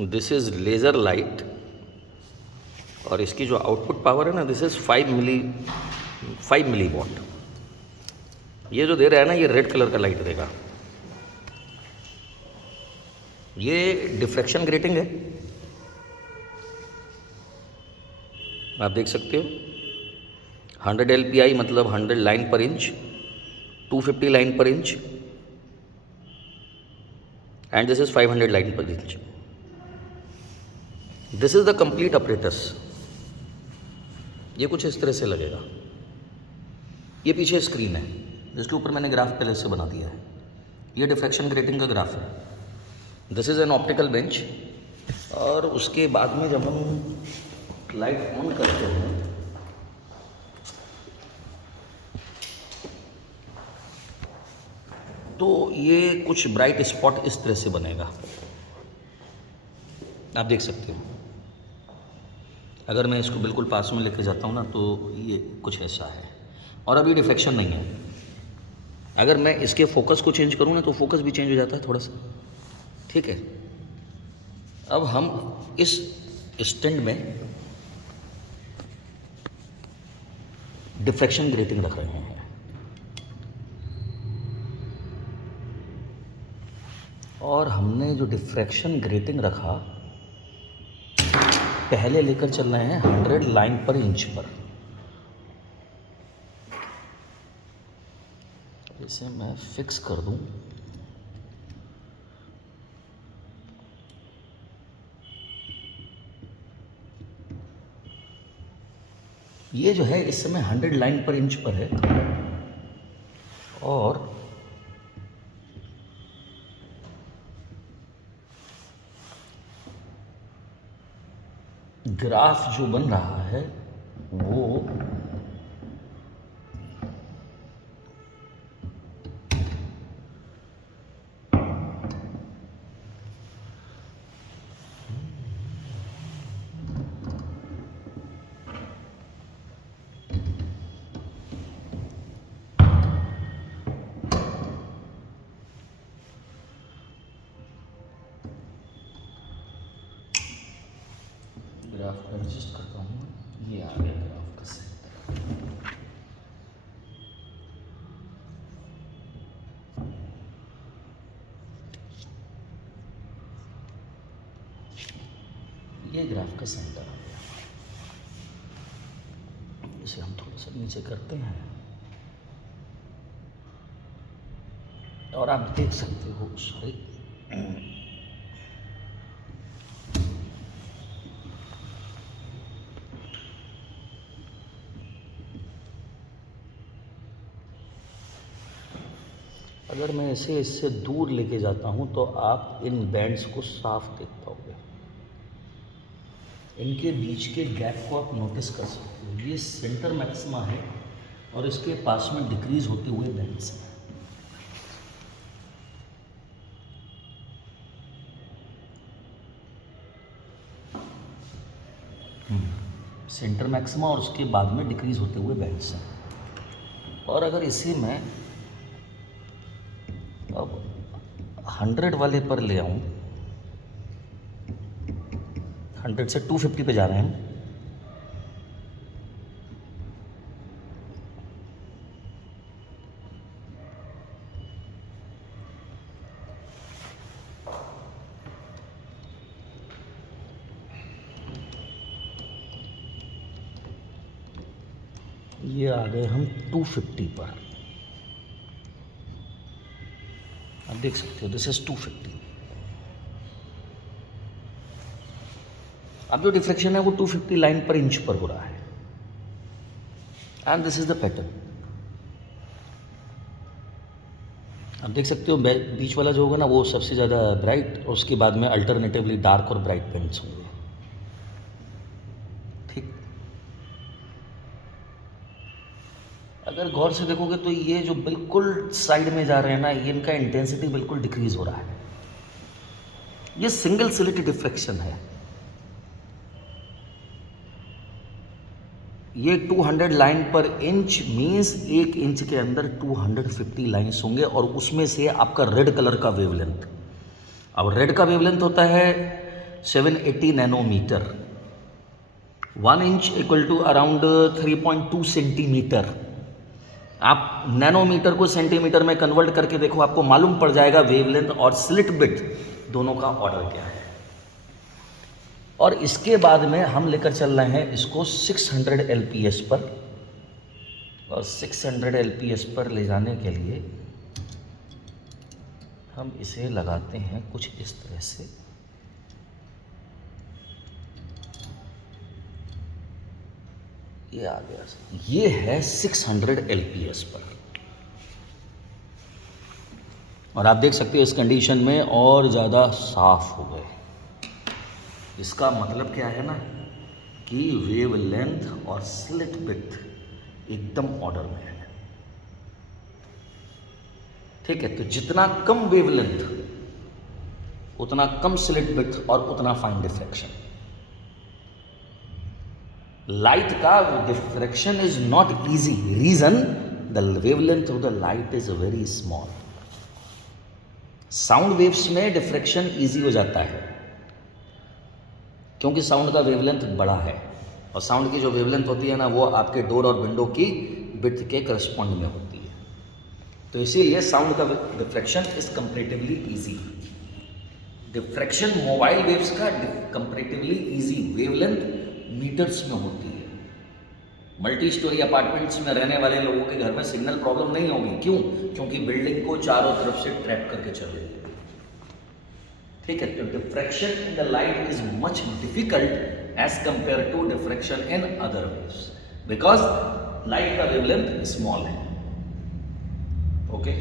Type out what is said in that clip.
This is laser light और इसकी जो आउटपुट पावर है ना, दिस इज़ 5 मिली वॉट। ये जो दे रहा है ना, ये रेड कलर का लाइट देगा। ये डिफ्रैक्शन ग्रेटिंग है, आप देख सकते हो। 100 LPI मतलब 100 line per inch, 250 line per inch, and this is 500 line per inch. This is the complete apparatus. ये कुछ इस तरह से लगेगा। ये पीछे स्क्रीन है जिसके ऊपर मैंने ग्राफ पहले से बना दिया है। ये डिफ्रैक्शन ग्रेटिंग का ग्राफ है। This is an optical bench. और उसके बाद में जब हम लाइट ऑन करते हैं तो ये कुछ ब्राइट स्पॉट इस तरह से बनेगा, आप देख सकते हो। अगर मैं इसको बिल्कुल पास में लेके जाता हूँ ना तो ये कुछ ऐसा है, और अभी डिफ्रैक्शन नहीं है। अगर मैं इसके फोकस को चेंज करूँ ना तो फोकस भी चेंज हो जाता है थोड़ा सा, ठीक है। अब हम इस स्टैंड में डिफ्रैक्शन ग्रेटिंग रख रहे हैं, और हमने जो डिफ्रैक्शन ग्रेटिंग रखा पहले लेकर चल रहे हैं 100 लाइन पर इंच पर। इसे मैं फिक्स कर दूं। ये जो है इस समय 100 लाइन पर इंच पर है, और ग्राफ जो बन रहा है वो ग्राफ को एडजस्ट करता हूँ। ये आ गया ग्राफ का सेंटर। ये ग्राफ का सेंटर आ गया। इसे हम थोड़ा सा नीचे करते हैं और आप देख सकते हो, सॉरी, अगर मैं इसे इससे दूर लेके जाता हूं तो आप इन बैंड्स को साफ देख पाओगे। इनके बीच के गैप को आप नोटिस कर सकते हो। ये सेंटर मैक्सिमा है और इसके पास में डिक्रीज होते हुए बैंड्स हैं। सेंटर मैक्सिमा और उसके बाद में डिक्रीज होते हुए बैंड्स हैं। और अगर इसे मैं अब 100 वाले पर ले आऊँ, 100 से 250 पे जा रहे हैं, ये आ गए हम 250 पर। आप देख सकते हो, दिस इज 250। अब जो डिफ्लेक्शन है वो 250 लाइन पर इंच पर हो रहा है, and this is the pattern. आप देख सकते हो बीच वाला जो होगा ना वो सबसे ज़्यादा ब्राइट, और उसके बाद में अल्टरनेटिवली डार्क और ब्राइट पेंट्स होंगे, ठीक। अगर गौर से देखोगे तो ये जो बिल्कुल साइड में जा रहे हैं ना, ये इनका इंटेंसिटी बिल्कुल डिक्रीज हो रहा है। ये सिंगल स्लिट डिफ्लेक्शन है। ये 200 line per inch means 1 inch के अंदर 250 लाइन्स होंगे, और उसमें से आपका रेड कलर का वेवलेंथ। अब रेड का वेवलेंथ होता है 780 nanometre, 1 inch equal to around 3.2 centimetre. आप नैनोमीटर को सेंटीमीटर में कन्वर्ट करके देखो, आपको मालूम पड़ जाएगा वेवलेंथ और स्लिट विड्थ दोनों का ऑर्डर क्या है। और इसके बाद में हम लेकर चल रहे हैं इसको 600 LPS पर, और 600 LPS पर ले जाने के लिए हम इसे लगाते हैं कुछ इस तरह से। ये आ गया, ये है 600 LPS पर। और आप देख सकते हो इस कंडीशन में और ज़्यादा साफ हो गए। इसका मतलब क्या है ना कि वेवलेंथ और स्लिट विड्थ एकदम ऑर्डर में है। ठीक है, तो जितना कम वेवलेंथ उतना कम स्लिट विड्थ और उतना फाइन डिफ्रैक्शन। लाइट का diffraction is not easy, reason the wavelength of the light is very small. Sound waves में डिफ्रैक्शन इजी हो जाता है क्योंकि साउंड का वेवलेंथ बड़ा है, और साउंड की जो वेवलेंथ होती है ना वो आपके डोर और विंडो की विड्थ के करस्पॉन्ड में होती है। तो इसीलिए साउंड का diffraction is comparatively easy. Diffraction mobile waves का कंपैरेटिवली इजी, वेवलेंथ मीटर्स में होती है। मल्टी स्टोरी अपार्टमेंट्स में रहने वाले लोगों के घर में सिग्नल प्रॉब्लम नहीं होगी। क्यों? क्योंकि बिल्डिंग को चारों तरफ से ट्रैप करके चल रही है। ठीक है, तो diffraction in the light is much difficult as compare to diffraction in other waves, because light का वेवलेंथ स्मॉल है। ओके